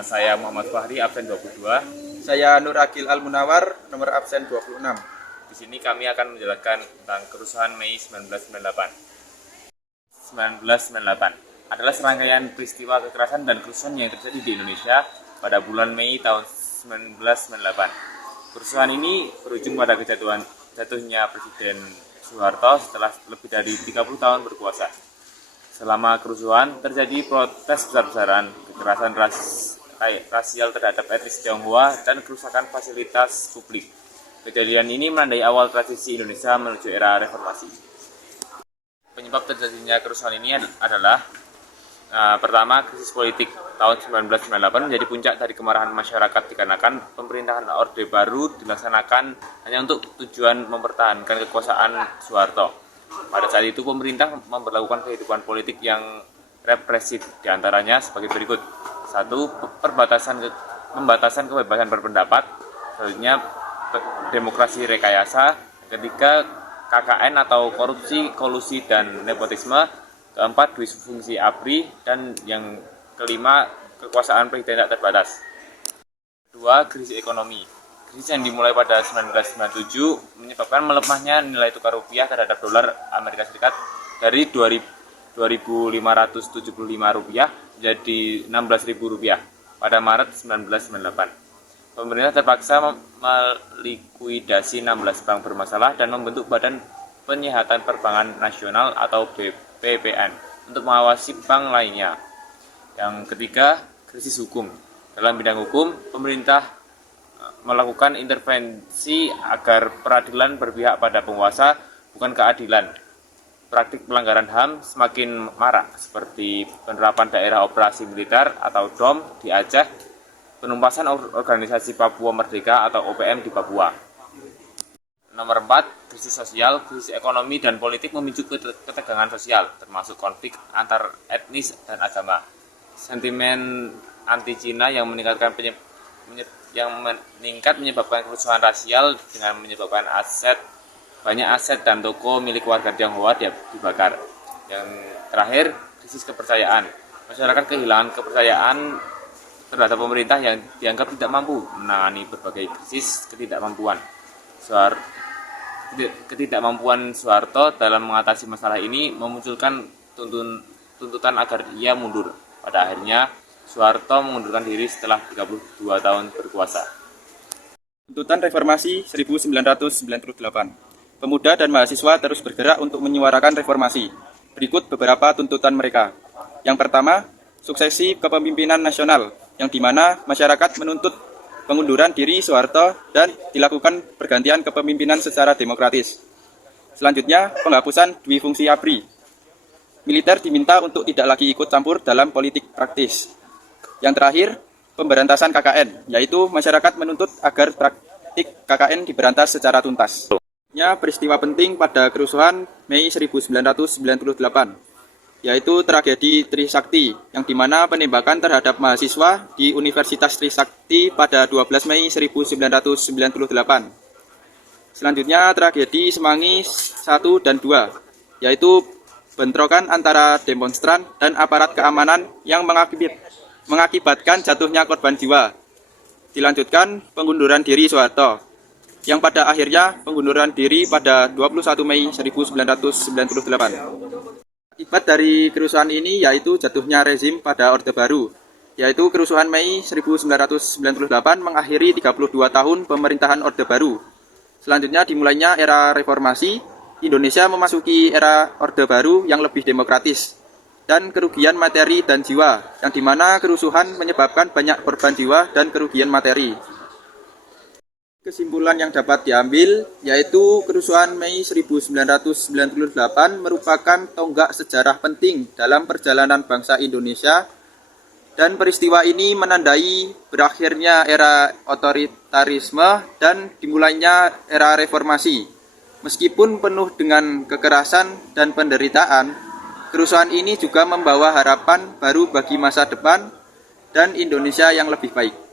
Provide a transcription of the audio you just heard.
Saya Muhammad Fahri, absen 22. Saya Nur Agil Al-Munawar, nomor absen 26. Di sini kami akan menjelaskan tentang kerusuhan Mei 1998. 1998 adalah serangkaian peristiwa kekerasan dan kerusuhan yang terjadi di Indonesia pada bulan Mei tahun 1998. Kerusuhan ini berujung pada jatuhnya Presiden Soeharto setelah lebih dari 30 tahun berkuasa. Selama kerusuhan, terjadi protes besar-besaran, kekerasan rasial terhadap etnis Tionghoa, dan kerusakan fasilitas publik. Kejadian ini menandai awal transisi Indonesia menuju era reformasi. Penyebab terjadinya kerusuhan ini adalah pertama, krisis politik tahun 1998 menjadi puncak dari kemarahan masyarakat dikarenakan pemerintahan Orde Baru dilaksanakan hanya untuk tujuan mempertahankan kekuasaan Soeharto. Pada saat itu pemerintah memperlakukan kehidupan politik yang represif, diantaranya sebagai berikut. 1. Pembatasan kebebasan berpendapat. Selanjutnya demokrasi rekayasa. Ketiga, KKN atau korupsi, kolusi, dan nepotisme. Keempat, disfungsi ABRI. Dan yang kelima, kekuasaan presiden tak terbatas. 2. Krisis ekonomi. Krisis yang dimulai pada 1997 menyebabkan melemahnya nilai tukar rupiah terhadap dolar Amerika Serikat dari 2.575 rupiah menjadi 16.000 rupiah pada Maret 1998. Pemerintah terpaksa melikuidasi 16 bank bermasalah dan membentuk Badan Penyihatan Perbankan Nasional atau BPPN untuk mengawasi bank lainnya. Yang ketiga, krisis hukum. Dalam bidang hukum, pemerintah melakukan intervensi agar peradilan berpihak pada penguasa, bukan keadilan. Praktik pelanggaran HAM semakin marak, seperti penerapan daerah operasi militer atau DOM di Aceh, penumpasan organisasi Papua Merdeka atau OPM di Papua. Nomor 4, krisis sosial, krisis ekonomi dan politik memicu ketegangan sosial, termasuk konflik antar etnis dan agama. Sentimen anti-Cina yang meningkat menyebabkan kerusuhan rasial dengan menyebabkan banyak aset dan toko milik warga Tionghoa dibakar. Yang terakhir, krisis kepercayaan. Masyarakat kehilangan kepercayaan terhadap pemerintah yang dianggap tidak mampu menangani berbagai krisis ketidakmampuan Soeharto dalam mengatasi masalah ini memunculkan tuntutan agar ia mundur. Pada akhirnya Soeharto mengundurkan diri setelah 32 tahun berkuasa. Tuntutan Reformasi 1998. Pemuda dan mahasiswa terus bergerak untuk menyuarakan reformasi. Berikut beberapa tuntutan mereka. Yang pertama, suksesi kepemimpinan nasional, yang dimana masyarakat menuntut pengunduran diri Soeharto dan dilakukan pergantian kepemimpinan secara demokratis. Selanjutnya, penghapusan dwifungsi ABRI. Militer diminta untuk tidak lagi ikut campur dalam politik praktis. Yang terakhir, pemberantasan KKN, yaitu masyarakat menuntut agar praktik KKN diberantas secara tuntas. Peristiwa penting pada kerusuhan Mei 1998, yaitu tragedi Trisakti, yang dimana penembakan terhadap mahasiswa di Universitas Trisakti pada 12 Mei 1998. Selanjutnya, tragedi Semanggi 1 dan 2, yaitu bentrokan antara demonstran dan aparat keamanan yang mengakibatkan jatuhnya korban jiwa. Dilanjutkan pengunduran diri Soeharto, yang pada akhirnya pengunduran diri pada 21 Mei 1998. Akibat dari kerusuhan ini yaitu jatuhnya rezim pada Orde Baru, yaitu kerusuhan Mei 1998 mengakhiri 32 tahun pemerintahan Orde Baru. Selanjutnya dimulainya era reformasi, Indonesia memasuki era Orde Baru yang lebih demokratis, dan kerugian materi dan jiwa, yang dimana kerusuhan menyebabkan banyak korban jiwa dan kerugian materi. Kesimpulan yang dapat diambil yaitu kerusuhan Mei 1998 merupakan tonggak sejarah penting dalam perjalanan bangsa Indonesia, dan peristiwa ini menandai berakhirnya era otoritarisme dan dimulainya era reformasi. Meskipun penuh dengan kekerasan dan penderitaan, kerusuhan ini juga membawa harapan baru bagi masa depan dan Indonesia yang lebih baik.